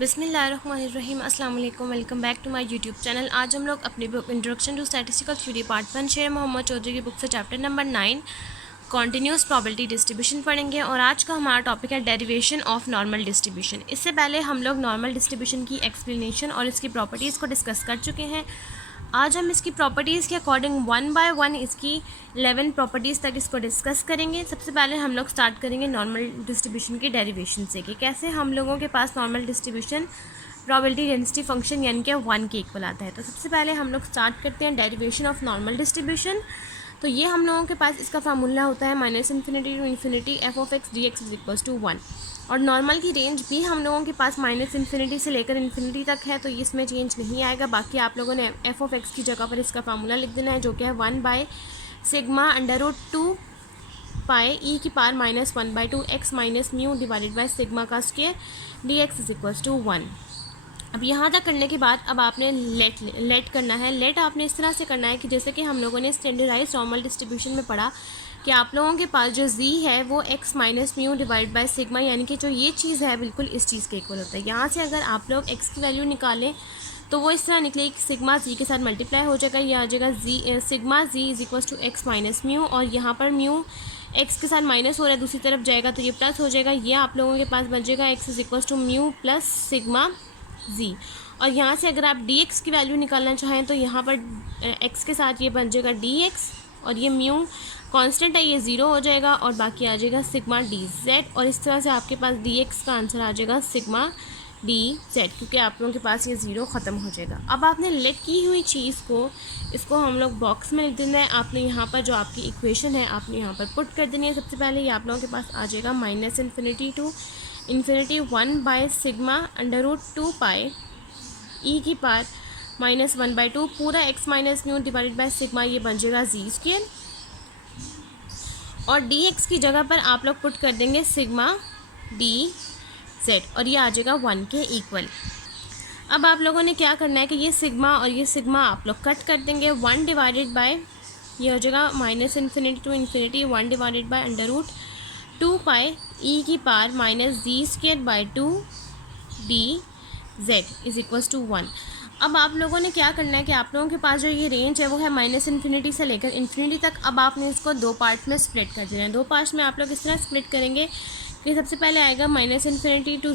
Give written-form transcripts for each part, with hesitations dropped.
बिस्मिल्लाहिर्रहमानिर्रहीम अस्सलाम वालेकुम। Welcome back to my YouTube channel. आज हम लोग अपनी book introduction to statistical theory part 1 Sher Mohammad Chaudhry की बुक से chapter number 9 continuous probability distribution पढ़ेंगे और आज का हमारा टॉपिक है डेरिवेशन ऑफ नॉर्मल डिस्ट्रीब्यूशन। इससे पहले हम लोग नॉर्मल डिस्ट्रीब्यूशन की एक्सप्लेनेशन और इसकी प्रॉपर्टीज़ को डिस्कस कर चुके हैं। आज हम इसकी प्रॉपर्टीज़ के अकॉर्डिंग वन बाय वन इसकी 11 प्रॉपर्टीज़ तक इसको डिस्कस करेंगे। सबसे पहले हम लोग स्टार्ट करेंगे नॉर्मल डिस्ट्रीब्यूशन की डेरिवेशन से कि कैसे हम लोगों के पास normal distribution probability density function यानी कि 1 के इक्वल आता है। तो सबसे पहले हम लोग स्टार्ट करते हैं डेरिवेशन ऑफ नॉर्मल डिस्ट्रीब्यूशन। तो ये हम लोगों के पास इसका फार्मूला होता है -∞ to ∞ f(x) dx = 1। और नॉर्मल की रेंज भी हम लोगों के पास -∞ से लेकर ∞ तक है, तो इसमें चेंज नहीं आएगा। बाकी आप लोगों ने f(x) की जगह पर इसका फार्मूला लिख देना है जो कि है 1/σ√2 pi e⁻⁻1/2 x - μ divided by sigma का स्क्वायर dx = 1। अब यहाँ तक करने के बाद अब आपने लेट करना है। लेट आपने इस तरह से करना है कि जैसे कि हम लोगों ने स्टैंडर्डाइज्ड नॉर्मल डिस्ट्रीब्यूशन में पढ़ा कि आप लोगों के पास जो z है वो x - μ डिवाइड बाय सिग्मा, यानी कि जो ये चीज़ है बिल्कुल इस चीज़ के इक्वल होता है। यहाँ से अगर आप लोग x की वैल्यू निकालें तो वो इस तरह निकलेगी कि सिग्मा z के साथ मल्टीप्लाई हो जाएगा, यह आ जाएगा सिग्मा z = x - μ, और यहाँ पर म्यू x के साथ माइनस हो रहा है, दूसरी तरफ जाएगा तो ये प्लस हो जाएगा। ये आप लोगों के पास बन जाएगा x = μ प्लस सिग्मा z। और यहाँ से अगर आप dx की वैल्यू निकालना चाहें तो यहाँ पर x के साथ ये बन जाएगा dx, और ये म्यू कांस्टेंट है, ये 0 हो जाएगा और बाकी आ जाएगा सिग्मा dz। और इस तरह से आपके पास dx का आंसर आ जाएगा सिग्मा dz, क्योंकि आप लोगों के पास ये 0 ख़त्म हो जाएगा। अब आपने लेट की हुई चीज़ को इसको हम लोग बॉक्स में लिख देना है। आपने यहाँ पर जो आपकी इक्वेशन है आपने यहाँ पर पुट कर देनी है। सबसे पहले ये आप लोगों के पास आ जाएगा -∞ to ∞ 1/σ√2 पाई e⁻⁻1/2 पूरा x - μ डिवाइडेड बाय सिग्मा, ये बन जाएगा z²। और dx की जगह पर आप लोग पुट कर देंगे सिग्मा dz, और ये आ जाएगा 1 के इक्वल। अब आप लोगों ने क्या करना है कि ये सिग्मा और ये सिग्मा आप लोग कट कर देंगे। 1 डिवाइडेड बाय ये हो जाएगा -∞ to ∞ 1 divided by √2 pi e⁻⁻z²/2 dz = 1। अब आप लोगों ने क्या करना है कि आप लोगों के पास जो ये रेंज है वो है -∞ से लेकर ∞ तक। अब आपने इसको दो पार्ट में स्प्लिट कर देना है। दो पार्ट्स में आप लोग इस तरह स्प्लिट करेंगे कि सबसे पहले आएगा -∞ to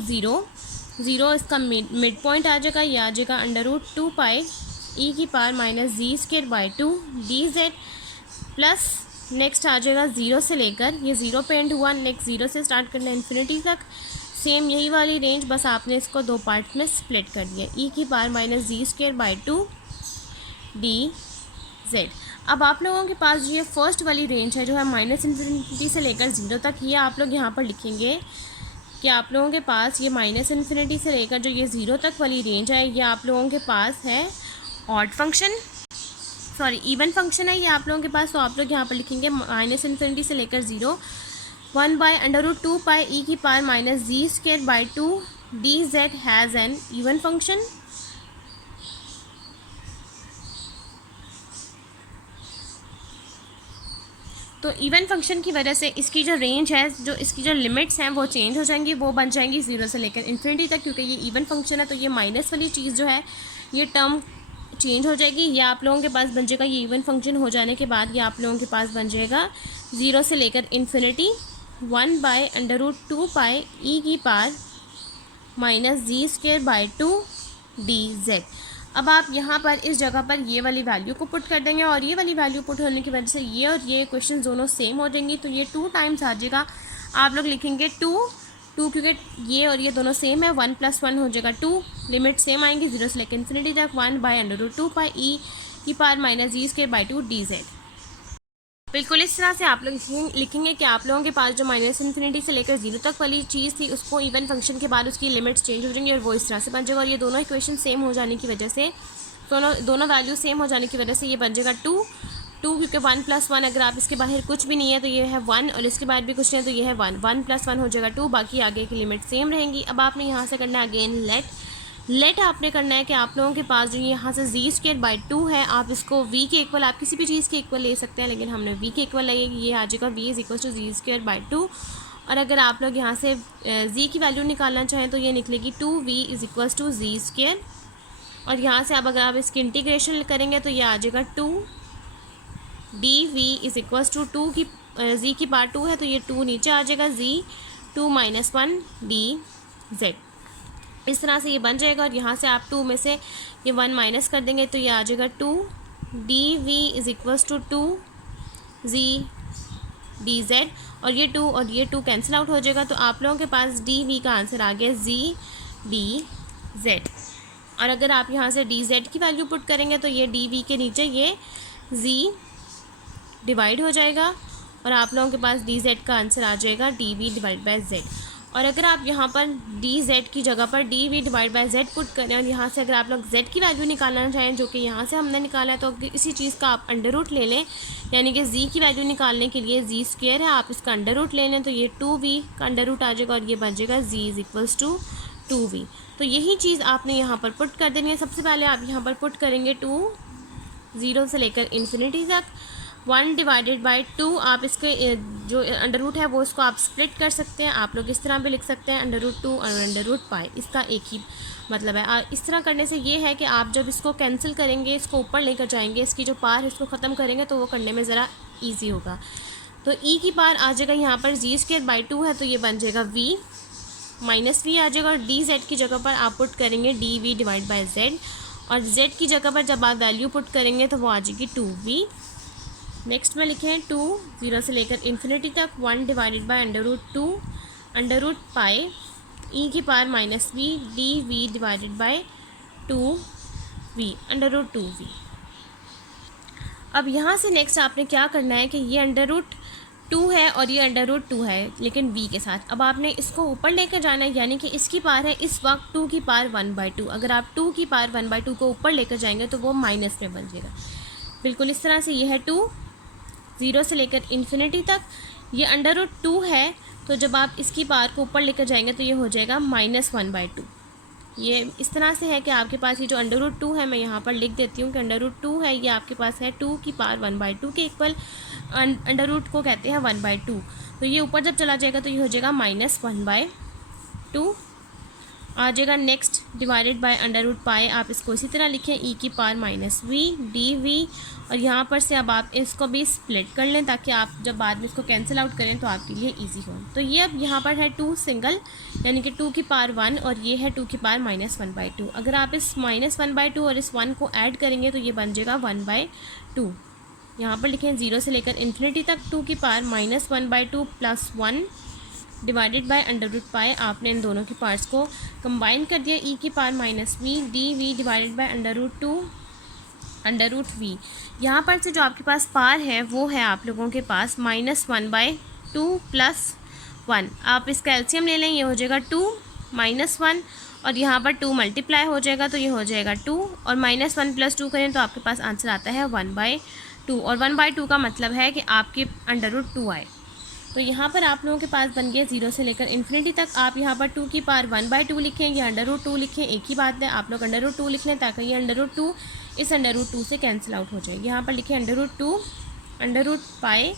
0, इसका मिड पॉइंट आ जाएगा, ये आ जाएगा √2 पाई e⁻⁻z²/2 dz प्लस नेक्स्ट आ जाएगा 0 से लेकर, ये 0 पे एंड हुआ, नेक्स्ट 0 से स्टार्ट करना है ∞ तक। सेम यही वाली रेंज, बस आपने इसको दो पार्ट में स्प्लिट कर दिया, e⁻⁻z²/2 dz। अब आप लोगों के पास जो ये फर्स्ट वाली रेंज है जो है -∞ से लेकर 0 तक, ये आप लोग यहाँ पर लिखेंगे कि आप लोगों के पास ये -∞ से लेकर जो ये 0 तक वाली रेंज है ये आप लोगों के पास है odd function, sorry even function है ये आप लोगों के पास। तो आप लोग यहाँ पर लिखेंगे -∞ से लेकर 0 1/√2 पाई e⁻⁻z²/2 dz has an even function. तो इवन फंक्शन की वजह से इसकी जो रेंज है, जो इसकी जो लिमिट्स हैं वो चेंज हो जाएंगी, वो बन जाएंगी 0 से लेकर ∞ तक, क्योंकि ये इवन फंक्शन है। तो ये माइनस वाली चीज़ जो है ये टर्म चेंज हो जाएगी, ये आप लोगों के पास बन जाएगा। ये इवन फंक्शन हो जाने के बाद ये आप लोगों के पास बन जाएगा 0 से लेकर ∞ 1/√2 पाई e⁻⁻z²/2 dz। अब आप यहाँ पर इस जगह पर ये वाली वैल्यू को पुट कर देंगे, और ये वाली वैल्यू पुट होने की वजह से ये और ये इक्वेशन दोनों सेम हो जाएंगी, तो ये 2 टाइम्स आ जाएगा। आप लोग लिखेंगे 2 क्योंकि ये और ये दोनों सेम है, 1 + 1 हो जाएगा 2, लिमिट सेम आएंगी 0 से लेकर ∞ तक 1/√2 पाई e⁻⁻z²/2 dz। बिल्कुल इस तरह से आप लोग लिखेंगे कि आप लोगों के पास जो -∞ से लेकर 0 तक वाली चीज़ थी उसको इवन फंक्शन के बाद उसकी लिमिट्स चेंज हो जाएंगी और वो इस तरह से बन जाएगा। और ये दोनों इक्वेशन सेम हो जाने की वजह से, दोनों वैल्यू सेम हो जाने की वजह से ये बन जाएगा 2 क्योंकि 1 + 1 अगर आप इसके बाहर कुछ भी नहीं है तो ये है 1, और इसके बाहर भी कुछ नहीं है तो ये है 1 + 1 हो जाएगा 2, बाकी आगे की लिमिट सेम रहेंगी। अब आपने यहाँ से करना है अगेन लेट आपने करना है कि आप लोगों के पास जो यहाँ से z²/2 है, आप इसको v के इक्वल, आप किसी भी चीज़ के इक्वल ले सकते हैं, लेकिन हमने v के इक्वल लगेगी, ये आ जाएगा v = z²/2 और अगर आप लोग यहाँ से z की वैल्यू निकालना चाहें तो ये निकलेगी 2v is equals to z square. और यहाँ से अब अगर आप इसकी इंटीग्रेशन करेंगे तो ये आ जाएगा 2 dv इज़ इक्वल्स टू 2 की z की पावर 2 है तो ये 2 नीचे आ जाएगा, z 2 माइनस 1 dz। इस तरह से ये बन जाएगा। और यहाँ से आप 2 में से ये 1 माइनस कर देंगे तो ये आ जाएगा 2 dv is equals to 2 z dz। और ये 2 और ये 2 कैंसिल आउट हो जाएगा तो आप लोगों के पास dv का आंसर आ गया z dz। और अगर आप यहाँ से dz की वैल्यू पुट करेंगे तो ये dv के नीचे ये z डिवाइड हो जाएगा और आप लोगों के पास dz का आंसर आ जाएगा dv डिवाइड बाय z। और अगर आप यहाँ पर dz की जगह पर dv divide by z put करें और यहाँ से अगर आप लोग z की वैल्यू निकालना चाहें जो कि यहाँ से हमने निकाला है तो इसी चीज़ का आप अंडर रूट ले लें, यानी कि z की वैल्यू निकालने के लिए z स्क्वायर है, आप इसका अंडर रूट ले लें तो ये 2v का अंडर रूट आ जाएगा और ये बन जाएगा z is equals to 2v। तो यही चीज़ आपने यहाँ पर पुट कर देनी है। सबसे पहले आप यहाँ पर पुट करेंगे 2 0 से लेकर इन्फिनिटी तक 1 डिवाइडेड बाई 2। आप इसके जो अंडर रूट है वो इसको आप स्प्लिट कर सकते हैं, आप लोग इस तरह भी लिख सकते हैं अंडर रूट 2 और अंडर रूट पाई, इसका एक ही मतलब है। और इस तरह करने से ये है कि आप जब इसको कैंसिल करेंगे, इसको ऊपर लेकर जाएंगे, इसकी जो पार है इसको ख़त्म करेंगे तो वो करने में ज़रा ईजी होगा। तो ई की पार आ जाएगा यहाँ पर जी स्क्वायर बाई 2 है तो ये बन जाएगा v माइनस वी आ जाएगा। और डी जेड की जगह पर आप पुट करेंगे d v divide by z और जेड की जगह पर जब आप वैल्यू पुट करेंगे तो वो आ जाएगी 2v। नेक्स्ट में लिखें 2 0 से लेकर इन्फिनिटी तक 1 divided by under root 2 under root pi e की power minus v d we divided by 2v under root 2v। अब यहाँ से नेक्स्ट आपने क्या करना है कि ये अंडर रूट 2 है और ये अंडर रूट 2 है लेकिन v के साथ। अब आपने इसको ऊपर लेकर जाना है, यानी कि इसकी पावर है इस वक्त 2 की पावर 1/2। अगर आप 2 की पावर 1/2 को ऊपर लेकर जाएंगे तो वो माइनस में बन जाएगा। बिल्कुल इस तरह से ये है 2 0 से लेकर इन्फिनिटी तक, ये अंडर रूट 2 है तो जब आप इसकी पावर को ऊपर लेकर जाएंगे तो ये हो जाएगा -1/2। ये इस तरह से है कि आपके पास ये जो अंडर रूट 2 है, मैं यहाँ पर लिख देती हूँ कि अंडर रूट 2 है, ये आपके पास है 2 की पावर 1/2 के इक्वल। अंडर रूट को कहते हैं 1/2। तो ये ऊपर जब चला जाएगा तो ये हो जाएगा -1/2 आ जाएगा। Next divided by under root pi, आप इसको इसी तरह लिखें ई की power minus v d v. और यहाँ पर से अब आप इसको भी स्प्लिट कर लें ताकि आप जब बाद में इसको कैंसिल आउट करें तो आपके लिए इजी हो। तो ये अब यहाँ पर है 2 सिंगल, यानी कि 2 की पावर 1 और ये है 2 की पावर -1/2। अगर आप इस -1/2 और इस 1 को ऐड करेंगे तो ये बन जाएगा 1/2। यहाँ पर लिखें 0 से लेकर इन्फिनिटी तक 2 की power -1/2 plus 1 divided by under root pi. आपने इन दोनों की पार्ट्स को कंबाइन कर दिया, ई की power minus v d we divided by under root 2 under root v. यहाँ पर से जो आपके पास पार है वो है आप लोगों के पास -1/2 प्लस 1। आप इसका एलसीएम ले लें, ये हो जाएगा 2 -1 और यहाँ पर 2 मल्टीप्लाई हो जाएगा तो ये हो जाएगा 2 और -1 प्लस 2 करें तो आपके पास आंसर आता है 1/2। और 1/2 का मतलब है कि आपके अंडर रूट 2 आए। तो यहाँ पर आप लोगों के पास बन गया 0 से लेकर इन्फिनिटी तक। आप यहाँ पर 2 की पावर 1/2 लिखें या अंडर रूट 2 लिखें, एक ही बात है। आप लोग अंडर रूट 2 लिख लें ताकि ये अंडर रूट 2 इस अंडर रूट 2 से कैंसिल आउट हो जाए। यहाँ पर लिखें under root 2 under root pi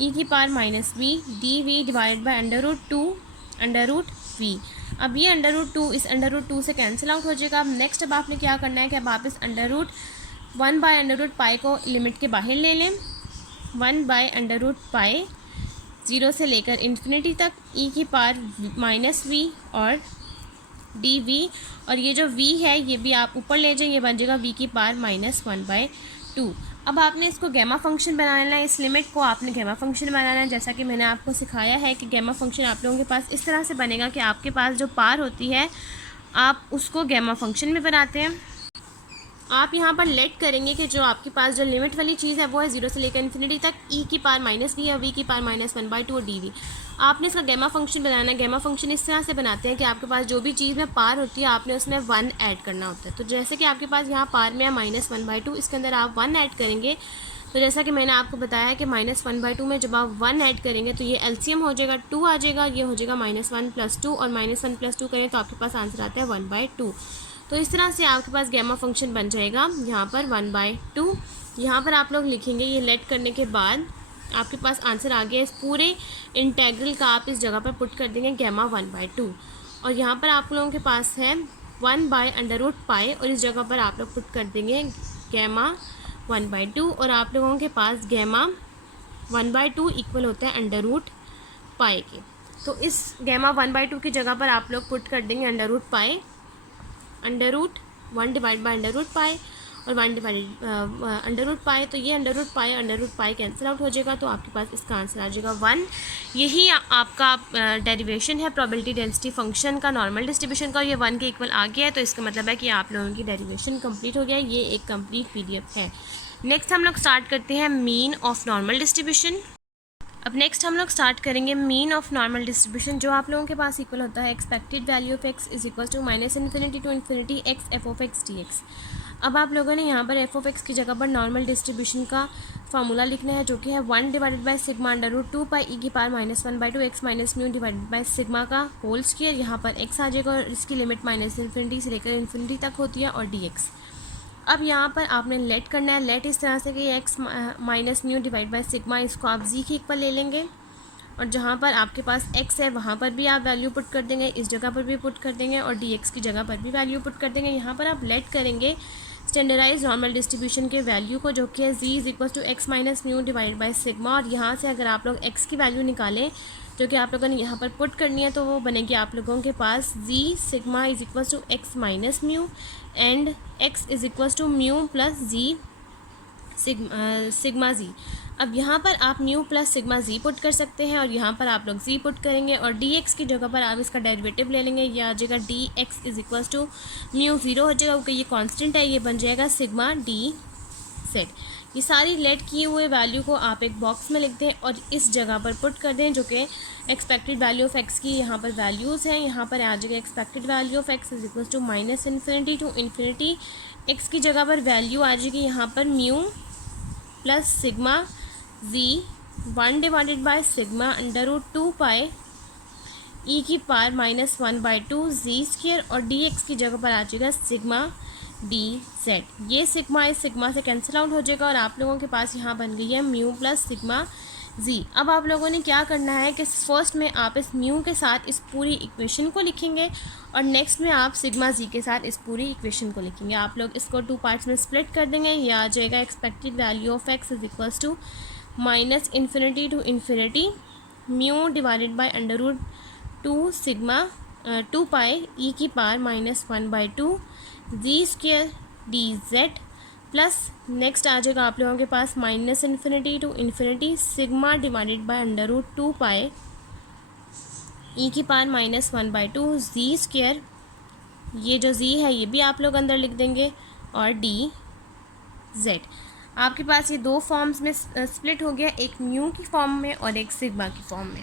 e की power minus v d v divide by under root 2 under root v. अब ये अंडर रूट 2 इस अंडर रूट 2 से कैंसिल आउट हो जाएगा। अब नेक्स्ट अब आपने क्या करना है कि अब आप इस under root 1 by under root pi को लिमिट के बाहर ले लें। 1 बाय अंडर रूट पाई 0 से लेकर इन्फिनिटी तक ई की पावर माइनस वी और डी वी। और ये जो v है ये भी आप ऊपर ले जाएं, ये बन जाएगा v की पावर -1/2। अब आपने इसको गैमा फंक्शन बनाना है, इस लिमिट को आपने गैमा फंक्शन बनाना है। जैसा कि मैंने आपको सिखाया है कि गैमा फंक्शन आप लोगों के पास इस तरह से बनेगा कि आपके पास जो पार होती है आप उसको गैमा फंक्शन में बनाते हैं। आप यहाँ पर लेट करेंगे कि जो आपके पास जो लिमिट वाली चीज़ है वो है 0 से लेकर इन्फिनिटी तक ई की पावर माइनस वी और वी की पावर -1/2 और डी वी। आपने इसका गैमा फंक्शन बनाना है। गैमा फंक्शन इस तरह से बनाते हैं कि आपके पास जो भी चीज़ में पार होती है आपने उसमें 1 ऐड करना होता है। तो जैसे कि आपके पास यहाँ पार में है -1/2, इसके अंदर आप 1 ऐड करेंगे। तो जैसा कि मैंने आपको बताया कि -1/2 में जब आप 1 ऐड करेंगे तो ये एलसीएम हो जाएगा 2 आ जाएगा, ये हो जाएगा -1 + 2 और -1 + 2 करें तो आपके पास आंसर आता है 1/2। तो इस तरह से आपके पास गैमा फंक्शन बन जाएगा यहाँ पर 1/2। यहाँ पर आप लोग लिखेंगे ये लेट करने के बाद आपके पास आंसर आ गया। इस पूरे इंटेग्रल का आप इस जगह पर पुट कर देंगे गैमा 1/2, और यहाँ पर आप लोगों के पास है 1/√π, और इस जगह पर आप लोग पुट कर देंगे गैमा 1/2, और आप लोगों के पास गैमा 1/2 इक्वल होता है √π के। तो इस गैमा 1/2 की जगह पर आप लोग पुट कर देंगे √π, √1 डिवाइड बाई √π और 1 डिवाइड √π। तो ये √π कैंसिल आउट हो जाएगा, तो आपके पास इसका आंसर आ जाएगा 1। यही आपका डेरिवेशन है प्रोबेबिलिटी डेंसिटी फंक्शन का नॉर्मल डिस्ट्रीब्यूशन का, और ये 1 के इक्वल आ गया है। तो इसका मतलब है कि आप लोगों की डेरिवेशन कंप्लीट हो गया। ये एक कंप्लीट PDF है। नेक्स्ट हम लोग स्टार्ट करते हैं मीन ऑफ नॉर्मल डिस्ट्रीब्यूशन। अब नेक्स्ट हम लोग स्टार्ट करेंगे मीन ऑफ नॉर्मल डिस्ट्रीब्यूशन, जो आप लोगों के पास इक्वल होता है expected value of x is equal to -∞ to ∞ x f(x) dx। अब आप लोगों ने यहाँ पर f(x) की जगह पर नॉर्मल डिस्ट्रीब्यूशन का फार्मूला लिखना है, जो कि है 1 divided by sigma √2π e⁻⁻1/2 x minus mu divided by sigma का होल स्क्वायर। यहाँ पर x आ जाएगा और इसकी लिमिट -∞ से लेकर ∞ तक होती है, और dx। अब यहाँ पर आपने लेट करना है। लेट इस तरह से कि x minus mu divide by sigma, इसको आप जी के इक्वल ले लेंगे, और जहाँ पर आपके पास x है वहाँ पर भी आप वैल्यू पुट कर देंगे, इस जगह पर भी पुट कर देंगे, और dx की जगह पर भी वैल्यू पुट कर देंगे। यहाँ पर आप लेट करेंगे स्टैंडर्डाइज नॉर्मल डिस्ट्रीब्यूशन के वैल्यू को, जो कि है z is equal to x minus mu divide by sigma, और यहाँ से अगर आप लोग x की वैल्यू निकालें जो कि आप लोगों ने यहाँ पर पुट करनी है, तो वो बनेगी आप लोगों के पास z sigma is equal to x minus mu and x is equal to mu plus z sigma z। अब यहाँ पर आप mu plus sigma z put कर सकते हैं, और यहाँ पर आप लोग z पुट करेंगे, और dx की जगह पर आप इसका डेरिवेटिव ले लेंगे। यह आ जाएगा dx is equal to mu 0 हो जाएगा, क्योंकि ये कांस्टेंट है, ये बन जाएगा सिग्मा dz। ये सारी लेट किए हुए वैल्यू को आप एक बॉक्स में लिख दें और इस जगह पर पुट कर दें, जो कि एक्सपेक्टेड वैल्यू ऑफ x की यहाँ पर वैल्यूज़ हैं। यहाँ पर आ जाएगा expected value of x is equal to -∞ to ∞। x की जगह पर वैल्यू आ जाएगी यहाँ पर mu plus sigma z 1 divided by sigma √2π e⁻⁻1/2 z², और dx की जगह पर आ जाएगा सिग्मा dz। ये सिग्मा इस सिग्मा से कैंसिल आउट हो जाएगा, और आप लोगों के पास यहाँ बन गई है म्यू प्लस सिग्मा z। अब आप लोगों ने क्या करना है कि फर्स्ट में आप इस म्यू के साथ इस पूरी इक्वेशन को लिखेंगे, और नेक्स्ट में आप सिग्मा z के साथ इस पूरी इक्वेशन को लिखेंगे। आप लोग इसको 2 पार्ट्स में स्प्लिट कर देंगे। यह आ जाएगा expected value of x is equal to -∞ to ∞ mu divided by √2 sigma 2π e⁻⁻1/2 z² dz plus next आ जाएगा आप लोगों के पास -∞ to ∞ sigma divided by √2π e⁻⁻1/2 z²। ये जो z है ये भी आप लोग अंदर लिख देंगे, और dz। आपके पास ये दो फॉर्म्स में स्प्लिट हो गया, एक म्यू की फॉर्म में और एक सिग्मा की फॉर्म में।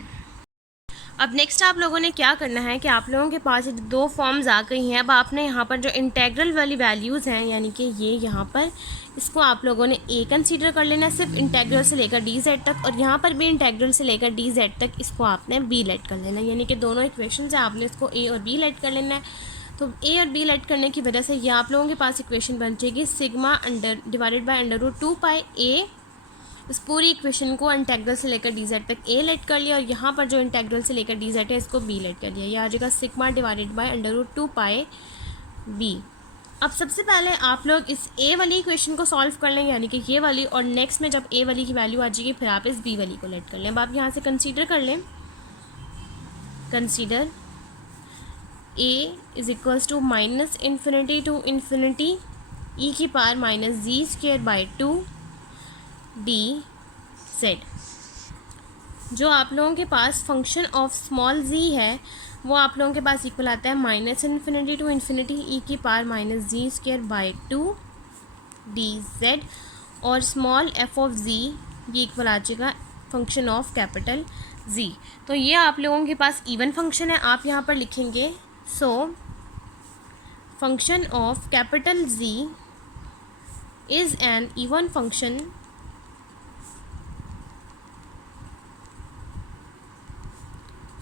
अब नेक्स्ट आप लोगों ने क्या करना है कि आप लोगों के पास दो फॉर्म्स आ गई हैं। अब आपने यहाँ पर जो इंटेग्रल वाली वैल्यूज़ हैं, यानी कि ये यहाँ पर इसको आप लोगों ने a कंसीडर कर लेना है, सिर्फ इंटेग्रल से लेकर dz तक, और यहाँ पर भी इंटेग्रल से लेकर dz तक इसको आपने b लेट कर लेना है। यानी कि दोनों इक्वेशन है आपने इसको a और b लेट कर लेना है। तो a और b लेट करने की वजह से ये आप लोगों के पास इक्वेशन बन जाएगी सिग्मा डिवाइडेड बाई √2π a। इस पूरी इक्वेशन को इंटेग्रल से लेकर dz तक a लेट कर लिया, और यहाँ पर जो इंटेग्रल से लेकर dz है इसको b लेट कर लिया। यह आ जाएगा सिग्मा डिवाइडेड बाई √2π b। अब सबसे पहले आप लोग इस a वाली इक्वेशन को सॉल्व कर लें, यानी कि ये वाली, और नेक्स्ट में जब a वाली की वैल्यू आ जाएगी फिर आप इस b वाली को लेट कर लें। अब आप यहाँ से कंसीडर कर लें, consider a is equals to -∞ to ∞ e⁻⁻z²/2 dz। जो आप लोगों के पास फंक्शन ऑफ स्मॉल z है वो आप लोगों के पास इक्वल आता है -∞ to ∞ e⁻⁻z²/2 dz, और स्मॉल f ऑफ z ये इक्वल आ जाएगा फंक्शन ऑफ कैपिटल z। तो ये आप लोगों के पास इवन फंक्शन है, आप यहाँ पर लिखेंगे so function of capital z is an even function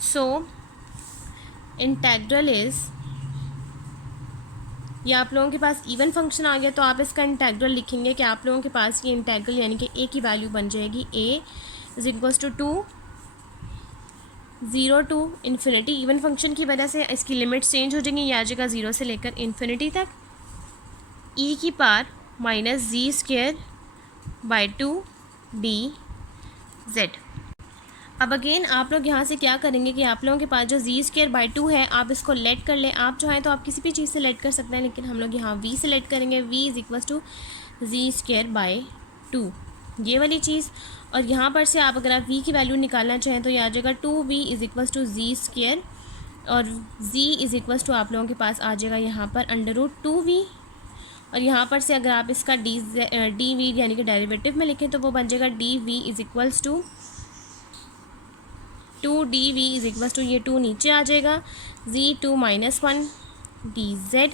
so integral is, ये आप लोगों के पास इवन फंक्शन आ गया, तो आप इसका इंटेग्रल लिखेंगे कि आप लोगों के पास ये इंटेग्रल यानी कि a की वैल्यू बन जाएगी a is equals to 2, 0 to infinity. Even function की वजह से इसकी लिमिट्स चेंज हो जाएंगी, ये आ जाएगा 0 से लेकर इन्फिनिटी तक, ई की power minus z square by 2 d z. अब अगेन आप लोग यहाँ से क्या करेंगे कि आप लोगों के पास जो जी स्क्वायर बाई 2 है, आप इसको लेट कर लें। आप जो है तो आप किसी भी चीज़ से लेट कर सकते हैं, लेकिन हम लोग यहाँ वी से लेट करेंगे। V is equals to z square by 2, ये वाली चीज़। और यहाँ पर से आप अगर आप v की वैल्यू निकालना चाहें तो ये आ जाएगा 2v is equals to z square, और z इज़ इक्वल्स टू आप लोगों के पास आ जाएगा यहाँ पर √2v। और यहाँ पर से अगर आप इसका डी वी यानी कि डेरिवेटिव में लिखें तो वो बन जाएगा d v is equals to 2dv is equals to, ये 2 नीचे आ जाएगा, z2 माइनस 1 dz,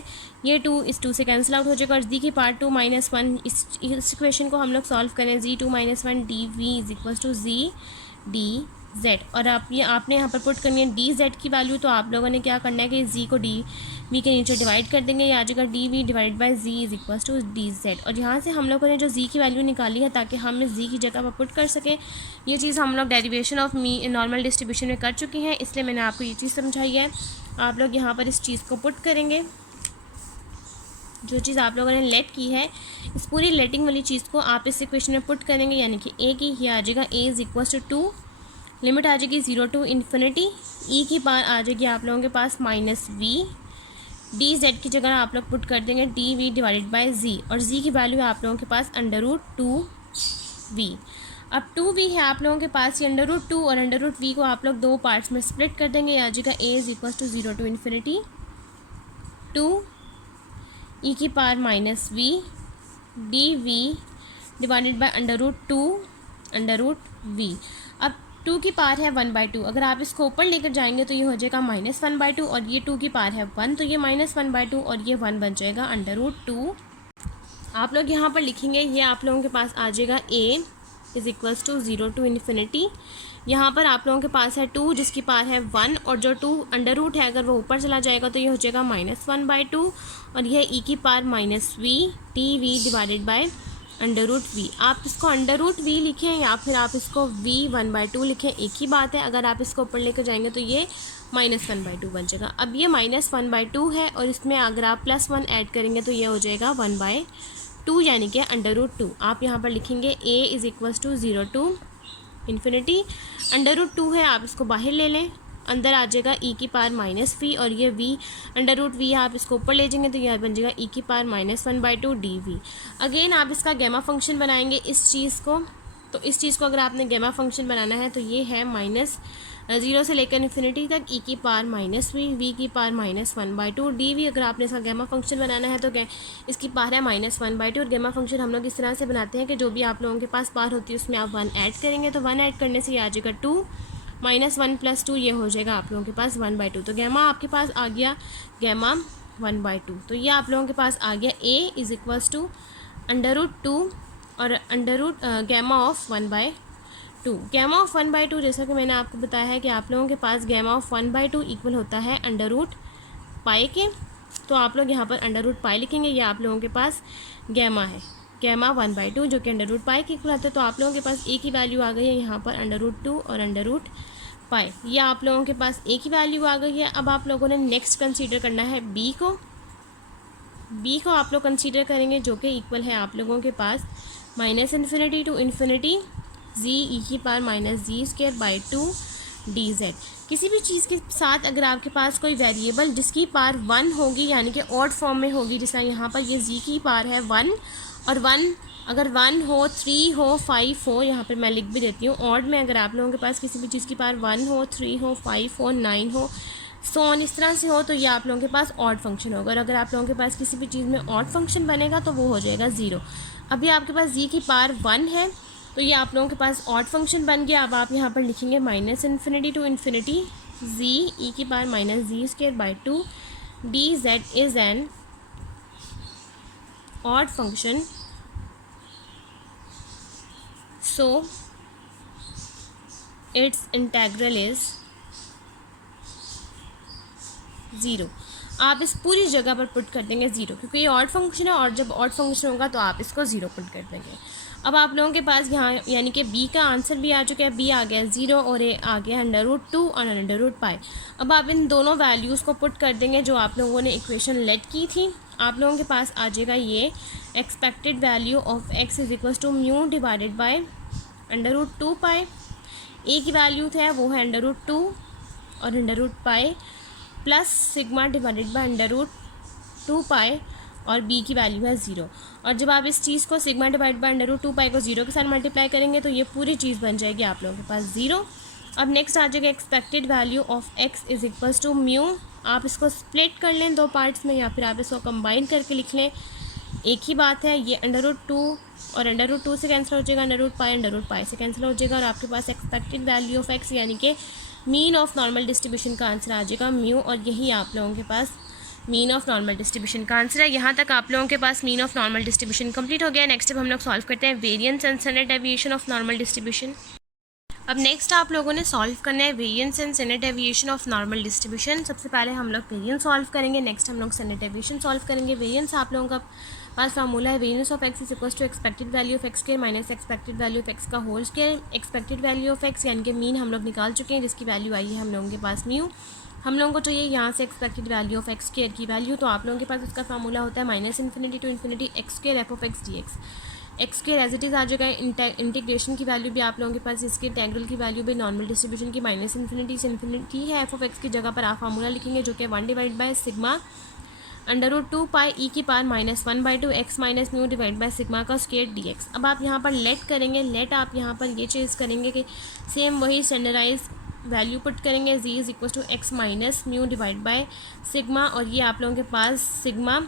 ये 2 इस 2 से कैंसिल आउट हो जाएगा, और z की पार्ट 2 माइनस 1, इस इक्वेशन को हम लोग सॉल्व करें। z2 minus 1 dv is equals to z dz। और आपने यहाँ पर पुट करनी है dz की वैल्यू, तो आप लोगों ने क्या करना है कि z को dv के नीचे डिवाइड कर देंगे, ये आ जाएगा dv divide by z is equals to dz। और यहाँ से हम लोगों ने जो z की वैल्यू निकाली है ताकि हम इस z की जगह पर पुट कर सकें, ये चीज़ हम लोग डेरिवेशन ऑफ नॉर्मल डिस्ट्रीब्यूशन में कर चुकी हैं, इसलिए मैंने आपको ये चीज़ समझाई है। आप लोग यहाँ पर इस चीज़ को पुट करेंगे, जो चीज़ आप लोगों ने लेट की है, इस पूरी लेटिंग वाली चीज़ को आप इस इक्वेशन में पुट करेंगे, यानी कि a की ये आ जाएगा a is equals to 2, limit आ जाएगी 0 टू इन्फिनिटी, e की पावर आ जाएगी आप लोगों के पास माइनस v, डी जेड की जगह आप लोग पुट कर देंगे D we divided by G, और जी की वैल्यू आप लोगों के पास √2v। अब 2v है आप लोगों के पास, ये √2 और √v को आप लोग दो पार्ट्स में स्प्लिट कर देंगे, आ जाएगा a is equals to 0 to infinity 2 e की power minus v d we divided by √2 अब 2 की पावर है 1/2, अगर आप इसको ऊपर लेकर जाएंगे तो ये हो जाएगा -1/2, और ये 2 की पावर है 1 तो ये -1/2, और ये 1 बन जाएगा √2। आप लोग यहाँ पर लिखेंगे, ये आप लोगों के पास आ जाएगा a is equals to 0 to infinity. यहाँ पर आप लोगों के पास है 2 जिसकी पावर है 1, और जो 2 अंडर रूट है अगर वो ऊपर चला जाएगा तो ये हो जाएगा -1/2, और यह e की power minus we T V divided by √v। आप इसको √v लिखें या फिर आप इसको v 1/2 लिखें, एक ही बात है। अगर आप इसको ऊपर लेकर जाएंगे तो ये -1/2 बन जाएगा। अब ये -1/2 है, और इसमें अगर आप +1 ऐड करेंगे तो ये हो जाएगा 1/2 यानी कि √2। आप यहाँ पर लिखेंगे a is equals to 0 to infinity, √2 है आप इसको बाहर ले लें, अंदर आ जाएगा e की पावर माइनस वी, और ये v √v आप इसको ऊपर ले जाएंगे तो यह बन जाएगा e की पावर -1/2 dv। अगेन आप इसका गैमा फंक्शन बनाएंगे इस चीज़ को, तो इस चीज़ को अगर आपने गैमा फंक्शन बनाना है तो ये है -0 से लेकर इन्फिनिटी तक e की पावर माइनस वी, v की पावर -1/2 dv। अगर आपने इसका गैमा फंक्शन बनाना है तो इसकी पावर है -1/2, और गैमा फंक्शन हम लोग इस तरह से बनाते हैं कि जो भी आप लोगों के पास पावर होती है उसमें आप 1 ऐड करेंगे, तो 1 ऐड करने से ये आ जाएगा 2 -1 + 2, ये हो जाएगा आप लोगों के पास 1/2। तो गैमा आपके पास आ गया गैमा 1/2, तो ये आप लोगों के पास आ गया a इज़ इक्वल्स टू √2 और गैमा ऑफ 1/2। गैमा ऑफ 1/2 जैसा कि मैंने आपको बताया है कि आप लोगों के पास गैमा ऑफ 1/2 इक्वल होता है √π के, तो आप लोग यहाँ पर √π लिखेंगे, ये आप लोगों के पास गैमा है, गैमा 1/2 जो कि √π के इक्वल आता है। तो आप लोगों के पास a की वैल्यू आ गई है यहाँ पर √2 और √π, ये आप लोगों के पास a की वैल्यू आ गई है। अब आप लोगों ने नेक्स्ट कंसीडर करना है b को आप लोग कंसीडर करेंगे, जो कि इक्वल है आप लोगों के पास -∞ टू इन्फिनिटी z e की पावर -g²/2 dz। किसी भी चीज़ के साथ अगर आपके पास कोई वेरिएबल जिसकी पावर 1 होगी, यानी कि ऑड फॉर्म में होगी, जैसे यहाँ पर ये z की पावर है 1, और 1 अगर 1 हो, 3 हो, 5 हो, यहाँ पर मैं लिख भी देती हूँ। ऑड में अगर आप लोगों के पास किसी भी चीज़ की पावर 1 हो, 3 हो, 5 हो, 9 हो, सो ऑन इस तरह से हो, तो ये आप लोगों के पास ऑड फंक्शन होगा। और अगर आप लोगों के पास किसी भी चीज़ में ऑड फंक्शन बनेगा तो वो हो जाएगा 0। अभी आपके पास z की पावर 1 है, तो ये आप लोगों के पास ऑड फंक्शन बन गया। अब आप यहाँ पर लिखेंगे -∞ टू इन्फिनिटी z e की power -g²/2 dz is an odd function, so its integral is 0। आप इस पूरी जगह पर पुट कर देंगे 0, क्योंकि ये ऑड फंक्शन है, और जब ऑड फंक्शन होगा तो आप इसको 0 पुट कर देंगे। अब आप लोगों के पास यहाँ यानी कि बी का आंसर भी आ चुका है, बी आ गया 0 और ए आ गया √2 और √π। अब आप इन दोनों वैल्यूज़ को पुट कर देंगे जो आप लोगों ने इक्वेशन लेट की थी। आप लोगों के पास आ जाएगा ये expected value of x is equal to mu divided by √2π। A की वैल्यू है वो है √2 और √π प्लस सिग्मा डिवाइडेड बाय √2π और b की वैल्यू है 0। और जब आप इस चीज़ को सिग्मा डिवाइड बाय √2π को 0 के साथ मल्टीप्लाई करेंगे तो ये पूरी चीज़ बन जाएगी आप लोगों के पास 0। अब नेक्स्ट आ जाएगा expected value of x is equals to mu. आप इसको स्प्लिट कर लें दो पार्ट्स में या फिर आप इसको कंबाइन करके लिख लें, एक ही बात है। ये √2 और √2 से कैंसिल हो जाएगा, √π से कैंसिल हो जाएगा और आपके पास एक्सपेक्टेड वैल्यू ऑफ x यानी कि मीन ऑफ नॉर्मल डिस्ट्रीब्यूशन का आंसर आ जाएगा म्यू। और यही आप लोगों के पास मीन ऑफ नॉर्मल डिस्ट्रीब्यूशन का आंसर है। यहाँ तक आप लोगों के पास mean of normal distribution complete हो गया। नेक्स्ट अब हम लोग सॉल्व करते हैं variance and standard deviation of normal distribution. अब नेक्स्ट आप लोगों ने सॉल्व करना है variance and standard deviation of normal distribution. सबसे पहले हम लोग वेरिएंस सॉल्व करेंगे, नेक्स्ट हम लोग स्टैंडर्ड डेविएशन सॉल्व करेंगे। वेरिएंस आप लोगों का पास फार्मूला है variance of x is equal to expected value of x square minus expected value of x का whole square. Expected value of x यानी कि मीन हम लोग निकाल चुके हैं जिसकी वैल्यू आई है हम लोगों के पास म्यू। हम लोगों को चाहिए यहाँ से expected value of x square की वैल्यू, तो आप लोगों के पास उसका फार्मूला होता है -∞ to ∞ x square f of x dx। X square as it is आ जाएगा, इंटीग्रेशन की वैल्यू भी आप लोगों के पास, इसके इंटेग्रल की वैल्यू भी नॉर्मल डिस्ट्रीब्यूशन की -∞ से ∞ है। एफ ऑफ एक्स की जगह पर आप फार्मूला लिखेंगे जो कि 1 डिवाइड बाय सिग्मा √2π e की power -1/2 x minus mu divide by sigma का स्क्वायर dx। अब आप यहाँ पर लेट करेंगे, लेट आप यहाँ पर ये चीज़ करेंगे कि सेम वही स्टैंडर्डाइज वैल्यू पुट करेंगे z is equal to x minus mu divide by sigma और ये आप लोगों के पास सिग्मा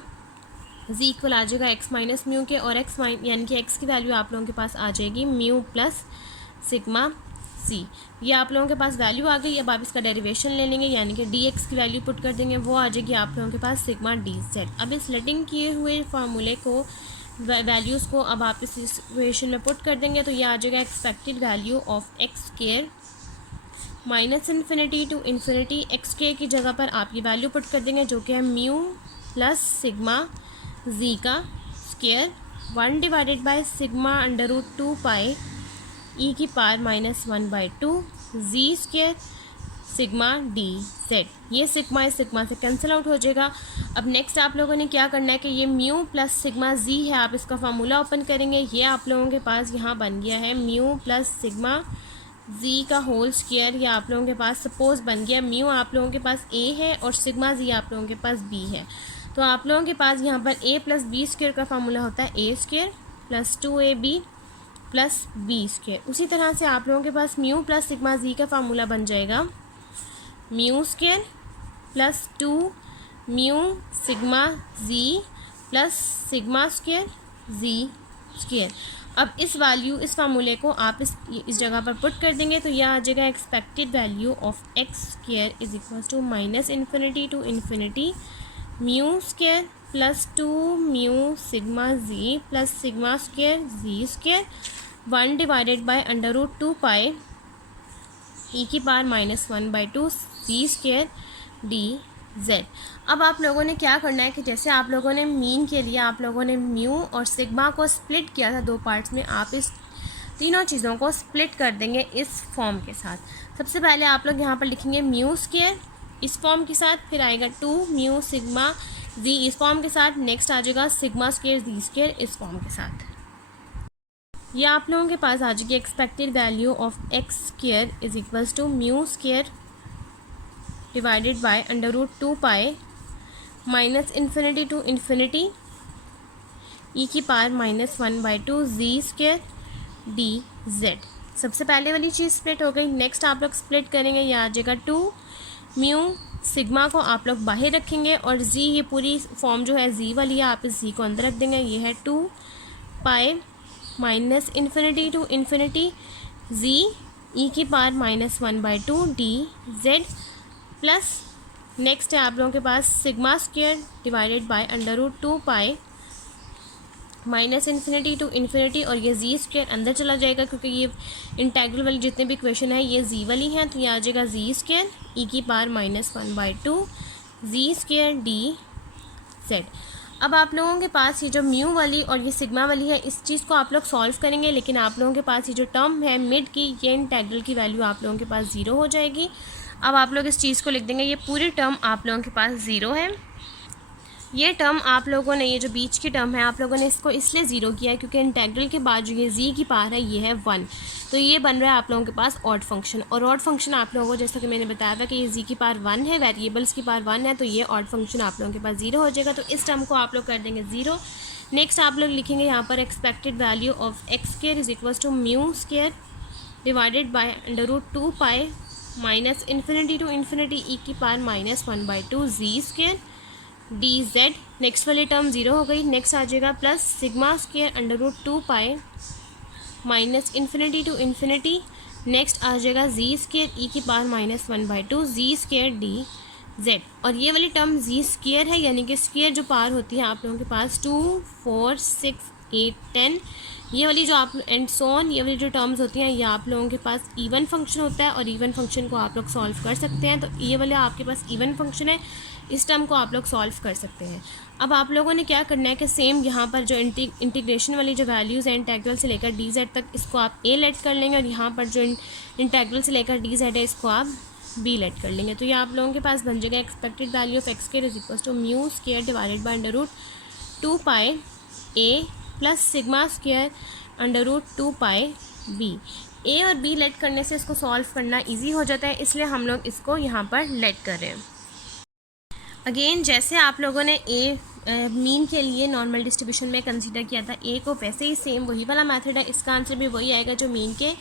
z इक्वल आ जाएगा x माइनस म्यू के और x यानी कि x की वैल्यू आप लोगों के पास आ जाएगी म्यू प्लस सिग्मा c। ये आप लोगों के पास वैल्यू आ गई। अब आप इसका डेरिवेशन ले लेंगे यानी कि dx की वैल्यू पुट कर देंगे, वो आ जाएगी आप लोगों के पास सिग्मा dz। अब इस लेटिंग किए हुए फार्मूले को वैल्यूज़ को अब आप इस इक्वेशन में पुट कर देंगे तो ये आ जाएगा expected value of x square -∞ to ∞ x square की जगह पर आप ये वैल्यू पुट कर देंगे जो कि है म्यू प्लस सिग्मा z का square 1 divided by sigma √2π e की power -1/2 z square sigma dz। ये सिग्मा इस सिग्मा से कैंसिल आउट हो जाएगा। अब नेक्स्ट आप लोगों ने क्या करना है कि ये म्यू प्लस सिग्मा z है, आप इसका फार्मूला ओपन करेंगे। ये आप लोगों के पास यहाँ बन गया है म्यू प्लस सिग्मा z का होल स्क्वायर। ये आप लोगों के पास सपोज बन गया, म्यू आप लोगों के पास a है और सिग्मा z आप लोगों के पास b है। तो आप लोगों के पास यहाँ पर a प्लस बी स्क्वायर का फार्मूला होता है a square plus 2ab plus b square. उसी तरह से आप लोगों के पास म्यू प्लस सिग्मा z का फार्मूला बन जाएगा mu square plus 2 mu sigma z plus sigma square z square. अब इस वैल्यू इस फार्मूले को आप इस जगह पर पुट कर देंगे तो यह आ जाएगा expected value of x square is equal to -∞ to ∞ mu square plus 2 mu sigma z plus sigma square z square 1 divided by √2π e की पावर -1/2 z स्क्वायर dz। अब आप लोगों ने क्या करना है कि जैसे आप लोगों ने मीन के लिए आप लोगों ने म्यू और सिग्मा को स्प्लिट किया था दो पार्ट्स में, आप इस तीनों चीज़ों को स्प्लिट कर देंगे इस फॉर्म के साथ। सबसे पहले आप लोग यहाँ पर लिखेंगे म्यू स्क्वायर इस फॉर्म के साथ, फिर आएगा 2 म्यू सिग्मा z इस फॉर्म के साथ, नेक्स्ट आ जाएगा सिग्मा स्क्वायर z स्क्वायर इस फॉर्म के साथ। ये आप लोगों के पास आ जाएगी expected value of x square is equals to mu square divided by √2π -∞ to ∞ e की पावर -1/2 z स्क्वायर dz। सबसे पहले वाली चीज़ स्प्लिट हो गई। नेक्स्ट आप लोग स्प्लिट करेंगे, ये आ जाएगा 2 म्यू सिग्मा को आप लोग बाहर रखेंगे और z ये पूरी फॉर्म जो है z वाली है आप इस z को अंदर रख देंगे। ये है 2π -∞ to ∞ z e की पावर -1/2 dz प्लस नेक्स्ट है आप लोगों के पास sigma square divided by √2π -∞ to ∞ और ये z स्क्वायर अंदर चला जाएगा क्योंकि ये इंटेग्रल वाली जितने भी इक्वेशन है ये z वाली हैं, तो ये आ जाएगा z स्क्वायर e की पावर -1/2 z स्क्वायर dz। अब आप लोगों के पास ये जो म्यू वाली और ये सिग्मा वाली है, इस चीज़ को आप लोग सॉल्व करेंगे, लेकिन आप लोगों के पास ये जो टर्म है मिड की, ये इंटेग्रल की वैल्यू आप लोगों के पास ज़ीरो हो जाएगी। अब आप लोग इस चीज़ को लिख देंगे, ये पूरी टर्म आप लोगों के पास ज़ीरो है। ये टर्म आप लोगों ने, ये जो बीच की टर्म है, आप लोगों ने इसको इसलिए ज़ीरो किया है क्योंकि इंटेग्रल के बाद जो ये जी की पावर है ये है 1, तो ये बन रहा है आप लोगों के पास ऑड फंक्शन। और ऑड फंक्शन आप लोगों को, जैसा कि मैंने बताया था कि ये जी की पावर 1 है, वेरिएबल्स की पावर 1 है, तो ये ऑड फंक्शन आप लोगों के पास ज़ीरो हो जाएगा। तो इस टर्म को आप लोग कर देंगे ज़ीरो। नेक्स्ट आप लोग लिखेंगे यहाँ पर expected value of x square is equal to mu square divided by under root 2 pi minus infinity to infinity e की power -1/2 z square d z. Next वाली टर्म ज़ीरो हो गई। नेक्स्ट आ जाएगा plus sigma square under root 2 pi minus infinity to infinity. Next आ जाएगा z square e की power -1/2 z square d z. और ये वाली टर्म जी स्क्वायर है, यानी कि स्क्वायर जो पावर होती है आप लोगों के पास 2, 4, 6, 8, 10, ये वाली जो आप एंड सो ऑन, ये वाली जो टर्म्स होती हैं ये आप लोगों के पास इवन फंक्शन होता है, और इवन फंक्शन को आप लोग सॉल्व कर सकते हैं। तो ये वाले आपके पास इवन फंक्शन है, इस टर्म को आप लोग सॉल्व कर सकते हैं। अब आप लोगों ने क्या करना है कि सेम यहाँ पर जो इंटीग्रेशन वाली जो वैल्यूज़ हैं इंटेग्रल से लेकर डी जेड तक, इसको आप ए लेट कर लेंगे, और यहाँ पर जो इंटेग्रल से लेकर डी जेड है इसको आप बी लेट कर लेंगे। तो ये आप लोगों के पास बन जाएगा expected value of x square is equal to mu square divided by under root 2 pi a plus sigma square under root 2 pi b. A और बी लेट करने से इसको सॉल्व करना इजी हो जाता है, इसलिए हम लोग इसको यहाँ पर लेट कर रहे हैं। अगेन जैसे आप लोगों ने ए मीन के लिए नॉर्मल डिस्ट्रीब्यूशन में कंसीडर किया था ए को, वैसे ही सेम वही वाला मेथड है। इसका आंसर भी वही आएगा जो मीन के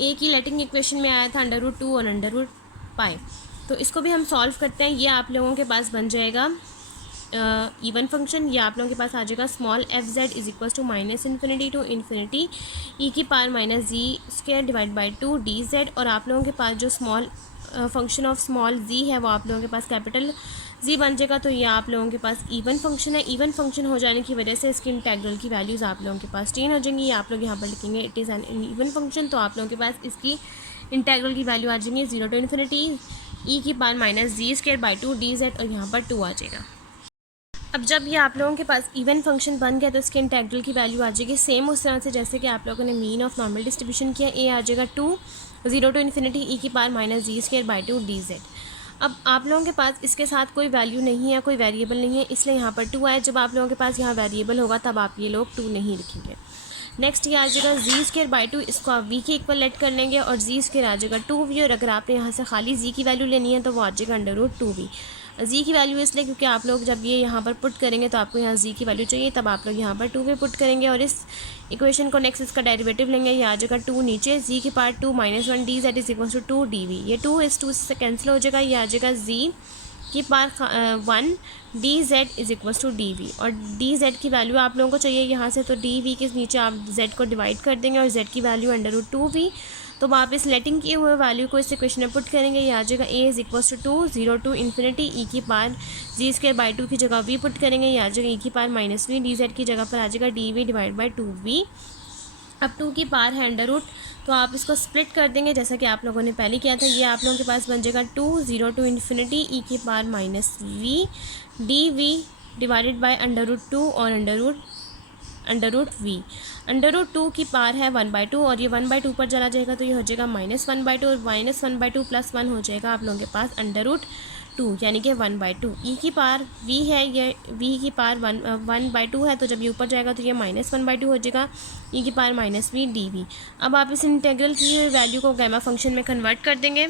ए की लेटिंग इक्वेशन में आया था, अंडर रूट 2 और अंडर रूट 5। तो इसको भी हम सॉल्व करते हैं। ये आप लोगों के पास बन जाएगा इवन फंक्शन। ये आप लोगों के पास आ जाएगा small f z is equal to minus infinity to infinity e की power minus z square divide by 2 d z. और आप लोगों के पास जो small function of small z है वो आप लोगों के पास कैपिटल जी बन जाएगा। तो ये आप लोगों के पास इवन फंक्शन है। इवन फंक्शन हो जाने की वजह से इसकी इंटेग्रल की वैल्यूज़ आप लोगों के पास 10 हो जाएंगी। ये आप लोग यहाँ पर लिखेंगे it is an even function, तो आप लोगों के पास इसकी इंटेग्रल की वैल्यू आ जाएंगी 0 to इन्फिनिटी ई की power minus z square by 2 d z, और यहाँ पर 2 आ जाएगा। अब जब ये आप लोगों के पास इवन फंक्शन बन गया तो इसके इंटेग्रल की वैल्यू आ जाएगी सेम उस तरह से जैसे कि आप लोगों ने मीन ऑफ नॉर्मल डिस्ट्रीब्यूशन किया। ए आ जाएगा 2, 0 to इन्फिनिटी ई की power minus z square by 2 d z. अब आप लोगों के पास इसके साथ कोई वैल्यू नहीं है, कोई वेरिएबल नहीं है, इसलिए यहाँ पर 2 आए। जब आप लोगों के पास यहाँ वेरिएबल होगा तब आप ये लोग 2 नहीं लिखेंगे। नेक्स्ट ये आ जाएगा जी स्क्वायर बाई 2, इसको आप वी के इक्वल लेट कर लेंगे, और जी स्क्वायर आ जाएगा 2v। और अगर आपने यहाँ से खाली जी की वैल्यू लेनी है तो वो आ जाएगा अंडर रूट 2v। जी की वैल्यू इसलिए क्योंकि आप लोग जब ये यहाँ पर पुट करेंगे तो आपको यहाँ जी की वैल्यू चाहिए, तब आप लोग यहाँ पर 2v पुट करेंगे, और इस इक्वेशन को नेक्स्ट इसका डेरिवेटिव लेंगे। ये आ जाएगा 2 नीचे, जी की power 2 - 1 d z is equal to 2 dv। ये 2 इस 2 से कैंसिल हो जाएगा। ये आ जाएगा जी की power 1 d z is equal to d v. और डी जेड की वैल्यू आप लोगों को चाहिए यहाँ से, तो डी वी के नीचे आप जेड को डिवाइड कर देंगे, और जेड की वैल्यू अंडर रूट 2v। तो वापस लेटिंग किए हुए वैल्यू को इस इक्वेशन में पुट करेंगे। ये आ जाएगा a is equal to 0 to infinity e की पावर जी स्क्वायर बाई 2 की जगह वी पुट करेंगे। ये आ जाएगा ई की power minus v, d Z की जगह पर आ जाएगा d v divide by 2v। अब 2 की पावर है अंडर रूट, तो आप इसको स्प्लिट कर देंगे जैसा कि आप लोगों ने पहले किया था। ये आप लोगों के पास बन जाएगा 2, 0 to इन्फिनिटी ई की power minus v d we divided by under root 2 और अंडर रूट अंडर रूट 2 की पावर है 1/2, और ये 1/2 पर चला जाएगा तो ये हो जाएगा -1/2, और -1/2 + 1 हो जाएगा आप लोगों के पास अंडर रूट 2, यानी कि 1/2। ई की पावर वी है, ये वी की पावर 1/2 है, तो जब ये ऊपर जाएगा तो ये -1/2 हो जाएगा, ई की पावर -v डी। अब आप इस इंटीग्रल की वैल्यू को गैमा फंक्शन में कन्वर्ट कर देंगे,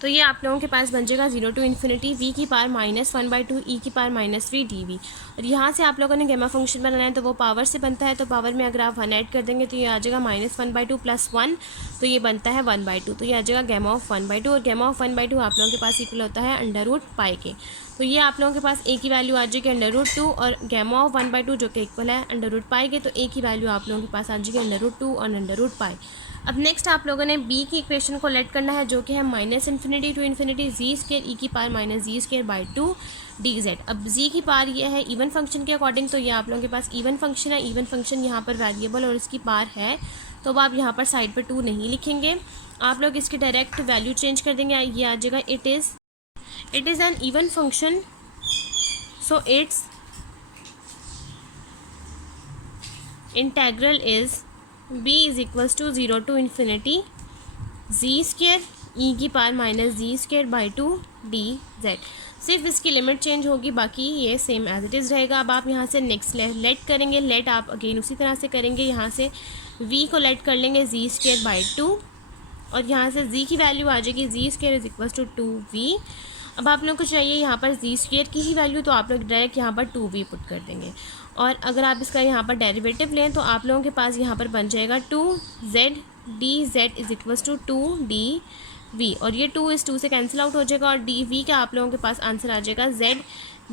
तो ये आप लोगों के पास बन जाएगा 0 to इन्फिनिटी वी की पावर -1/2 ई की पावर -v डी। और यहाँ से आप लोगों ने गैमा फंक्शन बनाना है तो वो पावर से बनता है, तो पावर में अगर आप 1 ऐड कर देंगे तो ये आ जाएगा -1/2 + 1, तो ये बनता है 1/2, तो ये आ जाएगा गैमा ऑफ 1/2। और गैमा ऑफ 1/2 आप लोगों के पास इक्वल होता है अंडर रूट के। तो ये आप लोगों के पास ए की वैल्यू आ जाएगी अंडर रूट 2, और गैमा ऑफ 1/2 जो कि इक्वल है अंडर रूट के, तो ए की वैल्यू आप लोगों के पास आ जाएगी अंडर रूट 2 और अंडर रूट। अब नेक्स्ट आप लोगों ने बी की इक्वेशन को लेट करना है जो कि है -infinity to infinity z square e की power minus z square by 2 d z. अब जी की पावर ये है इवन फंक्शन के अकॉर्डिंग, तो ये आप लोगों के पास इवन फंक्शन है। इवन फंक्शन यहाँ पर वेरिएबल और इसकी पावर है, तो अब आप यहाँ पर साइड पर 2 नहीं लिखेंगे, आप लोग इसकी डायरेक्ट वैल्यू चेंज कर देंगे। ये आ जाएगा it is an even function, so its integral is b is equals to 0 to infinity z square e की power minus z square by 2 d z. सिर्फ इसकी लिमिट चेंज होगी, बाकी ये सेम एज इट इज़ रहेगा। अब आप यहाँ से नेक्स्ट लेट करेंगे, लेट आप अगेन उसी तरह से करेंगे। यहाँ से v को लेट कर लेंगे जी स्क्र बाई 2 और यहाँ से z की वैल्यू आ जाएगी z square is equal to 2v। अब आप लोगों को चाहिए यहाँ पर जी स्क्र की ही वैल्यू, तो आप लोग डायरेक्ट यहाँ पर 2v पुट कर देंगे। और अगर आप इसका यहाँ पर डेरिवेटिव लें तो आप लोगों के पास यहाँ पर बन जाएगा 2z dz is equals to 2dv और ये 2 इस 2 से कैंसिल आउट हो जाएगा और dv का आप लोगों के पास आंसर आ जाएगा z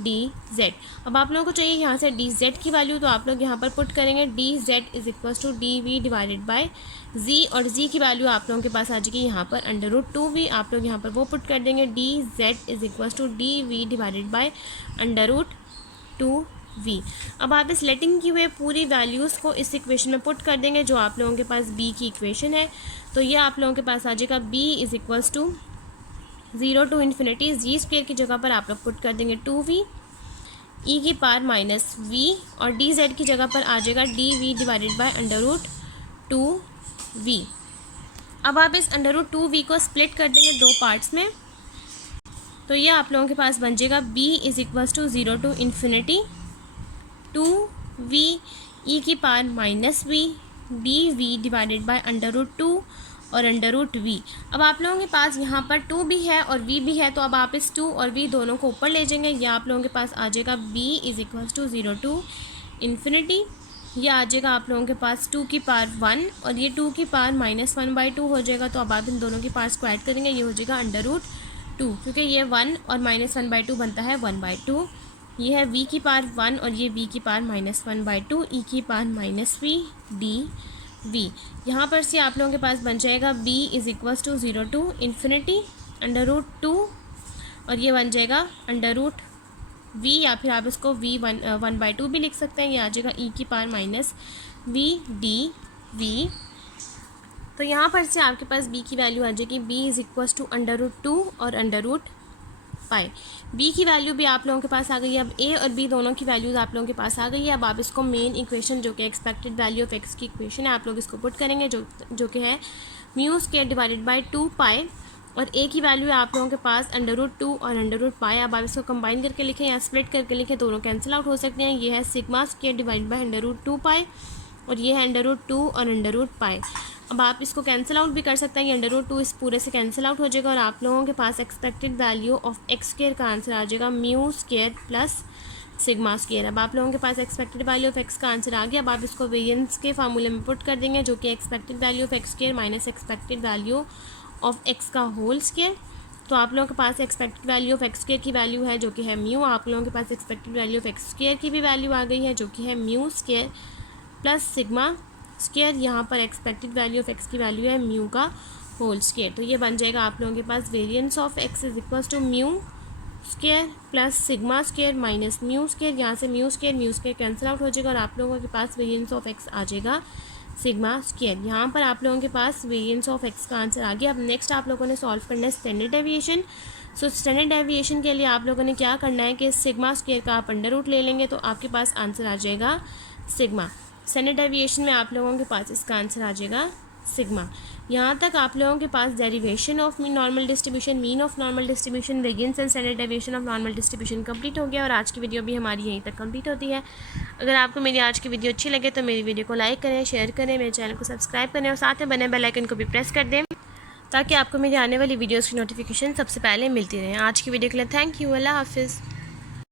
dz। अब आप लोगों को चाहिए यहाँ से dz की वैल्यू, तो आप लोग यहाँ पर पुट करेंगे dz is equals to dv divided by z और z की वैल्यू आप लोगों के पास आ जाएगी यहाँ पर √2v। आप लोग यहाँ पर वो पुट कर देंगे dz is equals to dv divided by √2v। अब आप इस लेटिंग की हुए पूरी वैल्यूज़ को इस इक्वेशन में पुट कर देंगे जो आप लोगों के पास b की इक्वेशन है। तो ये आप लोगों के पास आ जाएगा b is equals to 0 to infinity z square की जगह पर आप लोग पुट कर देंगे 2v ई की पावर माइनस v और dz की जगह पर आ जाएगा dv डिवाइडेड बाय √2v। अब आप इस √2v को स्प्लिट कर देंगे दो पार्ट्स में, तो ये आप लोगों के पास बन जाएगा b is equals to 0 to infinity 2v e की power minus v dv divided by √2 और √v। अब आप लोगों के पास यहाँ पर 2 भी है और v भी है, तो अब आप इस 2 और v दोनों को ऊपर ले जाएंगे। यह आप लोगों के पास आ जाएगा b is equals to 0 to infinity. यह आ जाएगा आप लोगों के पास 2 की पावर 1 और ये 2 की पावर -1/2 हो जाएगा। तो अब आप इन दोनों की पावर स्क्वायर करेंगे, ये हो जाएगा √2 क्योंकि ये 1 और -1/2 बनता है 1/2। ये है v की पावर 1 और ये v की पावर -1/2 ई की पावर -v dv। यहाँ पर से आप लोगों के पास बन जाएगा b is equals to 0 to infinity √2 और ये बन जाएगा √v या फिर आप इसको v 1/2 भी लिख सकते हैं। ये आ जाएगा e की पावर -v dv। तो यहाँ पर से आपके पास b की वैल्यू आ जाएगी b इज़ इक्वल्स टू √2 और √π। b की वैल्यू भी आप लोगों के पास आ गई है। अब a और b दोनों की वैल्यूज़ आप लोगों के पास आ गई है। अब आप इसको मेन इक्वेशन जो कि एक्सपेक्टेड वैल्यू ऑफ x की इक्वेशन है, आप लोग इसको पुट करेंगे जो कि है μ² डिवाइडेड बाय 2π और a की वैल्यू है आप लोगों के पास √2 और √π। अब आप इसको कंबाइन करके लिखें या स्प्लिट करके लिखें, दोनों कैंसिल आउट हो सकते हैं। ये है σ² डिवाइडेड बाय √2π और ये है √2 और √π। अब आप इसको कैंसिल आउट भी कर सकते हैं, ये √2 इस पूरे से कैंसिल आउट हो जाएगा और आप लोगों के पास एक्सपेक्टेड वैल्यू ऑफ x² का आंसर आ जाएगा μ² प्लस σ²। अब आप लोगों के पास एक्सपेक्टेड वैल्यू ऑफ x का आंसर आ गया। अब आप इसको वेरिएंस के फार्मूले में पुट कर देंगे जो कि expected value of x² minus expected value of x का होल स्क्वायर। तो आप लोगों के पास एक्सपेक्टेड वैल्यू ऑफ x² की वैल्यू है जो कि है म्यू। आप लोगों के पास एक्सपेक्टेड वैल्यू ऑफ x² की भी वैल्यू आ गई है जो कि है μ² प्लस σ²। यहाँ पर एक्सपेक्टेड वैल्यू ऑफ x की वैल्यू है म्यू का होल स्क्वायर। तो ये बन जाएगा आप लोगों के पास variance of x is equals to μ² plus σ² minus μ²। यहाँ से μ² कैंसिल आउट हो जाएगा और आप लोगों के पास वेरिएंस ऑफ x आ जाएगा σ²। यहाँ पर आप लोगों के पास वेरिएंस ऑफ x का आंसर आ गया। अब नेक्स्ट आप लोगों ने सॉल्व करना है standard deviation. So standard deviation के लिए आप लोगों ने क्या करना है कि σ² का आप अंडर रूट ले लेंगे तो आपके पास आंसर आ जाएगा सिग्मा। स्टैंडर्ड डेविएशन में आप लोगों के पास इसका आंसर आ जाएगा सिग्मा। यहाँ तक आप लोगों के पास derivation of normal distribution, mean of normal distribution, variance and standard deviation of normal distribution complete हो गया और आज की वीडियो भी हमारी यहीं तक कंप्लीट होती है। अगर आपको मेरी आज की वीडियो अच्छी लगे तो मेरी वीडियो को लाइक करें, शेयर करें, मेरे चैनल को सब्सक्राइब करें और साथ में बने बेल आइकन को भी प्रेस कर दें ताकि आपको मेरी आने वाली वीडियोज़ की नोटिफिकेशन सबसे पहले मिलती रहे। आज की वीडियो के लिए थैंक यू। अल्लाह हाफिज़।